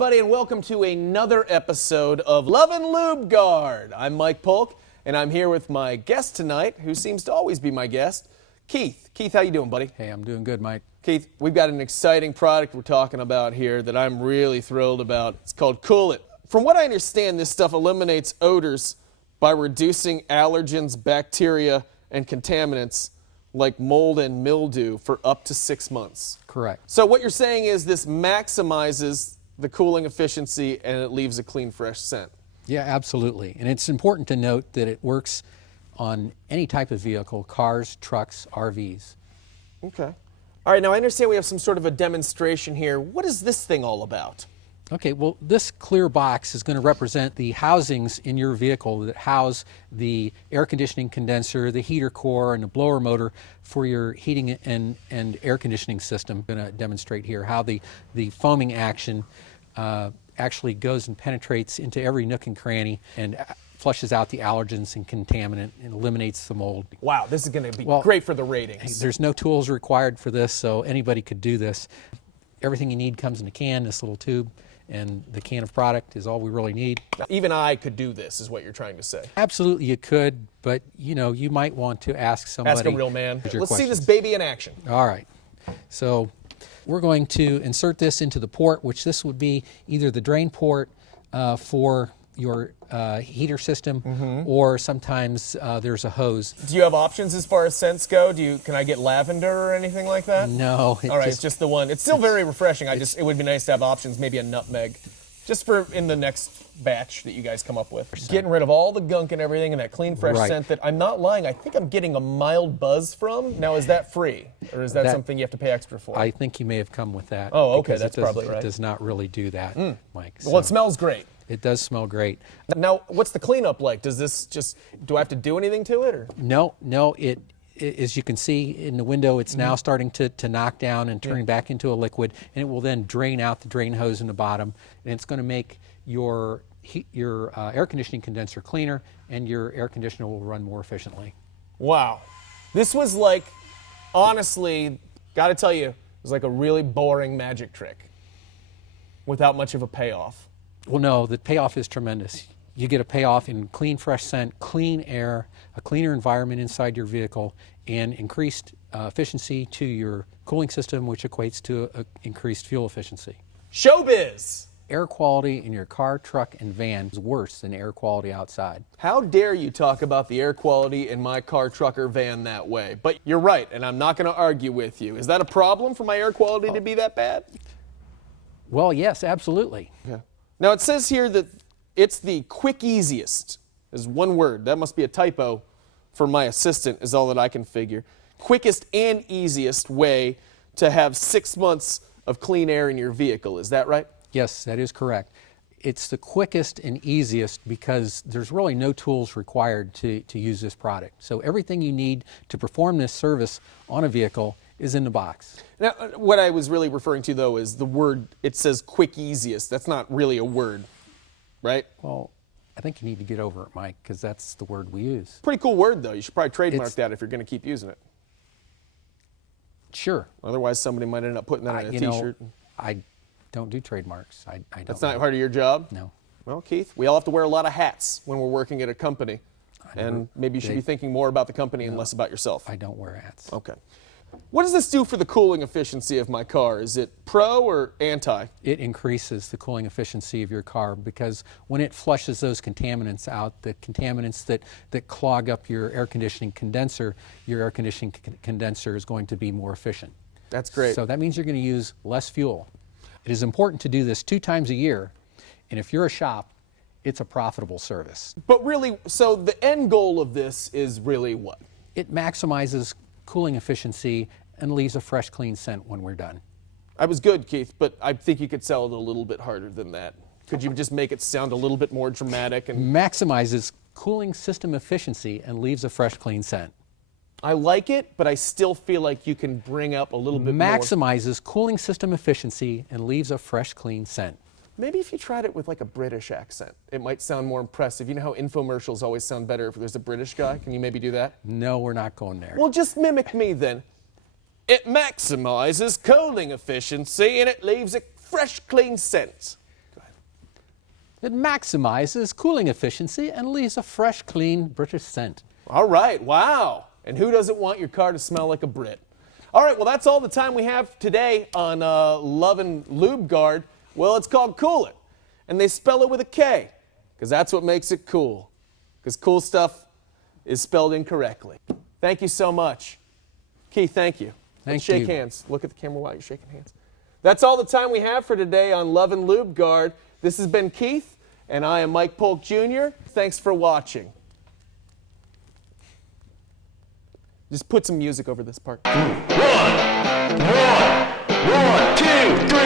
everybody, and welcome to another episode of Luv'n Lubegard. I'm Mike Polk, and I'm here with my guest tonight, who seems to always be my guest, Keith. Keith, how you doing, buddy? Hey, I'm doing good, Mike. Keith, we've got an exciting product we're talking about here that I'm really thrilled about. It's called Kool-It. From what I understand, this stuff eliminates odors by reducing allergens, bacteria, and contaminants like mold and mildew for up to 6 months. Correct. So what you're saying is this maximizes the cooling efficiency and it leaves a clean, fresh scent. Yeah, absolutely. And it's important to note that it works on any type of vehicle, cars, trucks, RVs. Okay. All right, now I understand we have some sort of a demonstration here. What is this thing all about? Okay, well, this clear box is going to represent the housings in your vehicle that house the air conditioning condenser, the heater core, and the blower motor for your heating and air conditioning system. I'm going to demonstrate here how the foaming action actually goes and penetrates into every nook and cranny and flushes out the allergens and contaminant and eliminates the mold. Wow, this is going to be great for the ratings. There's no tools required for this, so anybody could do this. Everything you need comes in a can, this little tube, and the can of product is all we really need. Even I could do this, is what you're trying to say. Absolutely, you could, but you might want to ask somebody. Ask a real man. Let's see this questions. baby in action. All right. So we're going to insert this into the port, which this would be either the drain port for your heater system, or sometimes there's a hose. Do you have options as far as scents go? Can I get lavender or anything like that? No. All right, it's just the one. It's still very refreshing. It would be nice to have options, maybe a nutmeg, just for in the next batch that you guys come up with. Getting rid of all the gunk and everything and that clean, fresh scent that, I'm not lying, I think I'm getting a mild buzz from. Now, is that free? Or is that something you have to pay extra for? I think you may have come with that. Oh, okay, that's probably right. It does not really do that, Mike. Well, it smells great. It does smell great. Now, what's the cleanup like? Do I have to do anything to it? Or? No, as you can see in the window, it's now starting to knock down and turning back into a liquid, and it will then drain out the drain hose in the bottom, and it's going to make your air conditioning condenser cleaner, and your air conditioner will run more efficiently. Wow. This was like, honestly, got to tell you, it was like a really boring magic trick without much of a payoff. Well, no, the payoff is tremendous. You get a payoff in clean, fresh scent, clean air, a cleaner environment inside your vehicle, and increased efficiency to your cooling system, which equates to increased fuel efficiency. Showbiz! Air quality in your car, truck, and van is worse than air quality outside. How dare you talk about the air quality in my car, truck, or van that way? But you're right, and I'm not going to argue with you. Is that a problem for my air quality to be that bad? Well, yes, absolutely. Yeah. Now, it says here that it's the quick easiest, is one word. That must be a typo for my assistant, is all that I can figure. Quickest and easiest way to have 6 months of clean air in your vehicle. Is that right? Yes, that is correct. It's the quickest and easiest because there's really no tools required to use this product. So everything you need to perform this service on a vehicle is in the box. Now, what I was really referring to, though, is the word, it says quick easiest. That's not really a word, right? Well, I think you need to get over it, Mike, because that's the word we use. Pretty cool word, though. You should probably trademark that if you're going to keep using it. Sure. Otherwise, somebody might end up putting that on a T-shirt. I don't do trademarks. I don't. That's not part of your job? No. Well, Keith, we all have to wear a lot of hats when we're working at a company. And maybe you should be thinking more about the company and less about yourself. I don't wear hats. Okay. What does this do for the cooling efficiency of my car? Is it pro or anti? It increases the cooling efficiency of your car because when it flushes those contaminants out, the contaminants that clog up your air conditioning condenser, your air conditioning condenser is going to be more efficient. That's great. So that means you're going to use less fuel. It is important to do this 2 times a year, and if you're a shop, it's a profitable service. But really, so the end goal of this is really what? It maximizes cooling efficiency and leaves a fresh, clean scent when we're done. I was good, Keith, but I think you could sell it a little bit harder than that. Could you just make it sound a little bit more dramatic? And maximizes cooling system efficiency and leaves a fresh, clean scent. I like it, but I still feel like you can bring up a little bit more. Maximizes cooling system efficiency and leaves a fresh, clean scent. Maybe if you tried it with like a British accent, it might sound more impressive. You know how infomercials always sound better if there's a British guy? Can you maybe do that? No, we're not going there. Well, just mimic me then. It maximizes cooling efficiency and it leaves a fresh, clean scent. It maximizes cooling efficiency and leaves a fresh, clean British scent. All right, wow. And who doesn't want your car to smell like a Brit? All right, well, that's all the time we have today on Luv'n Lubegard. Well, it's called Kool-It, and they spell it with a K, because that's what makes it cool, because cool stuff is spelled incorrectly. Thank you so much. Keith, thank you. Let's shake hands. Look at the camera while you're shaking hands. That's all the time we have for today on Luv'n Lubegard. This has been Keith, and I am Mike Polk Jr. Thanks for watching. Just put some music over this part. One, two, three.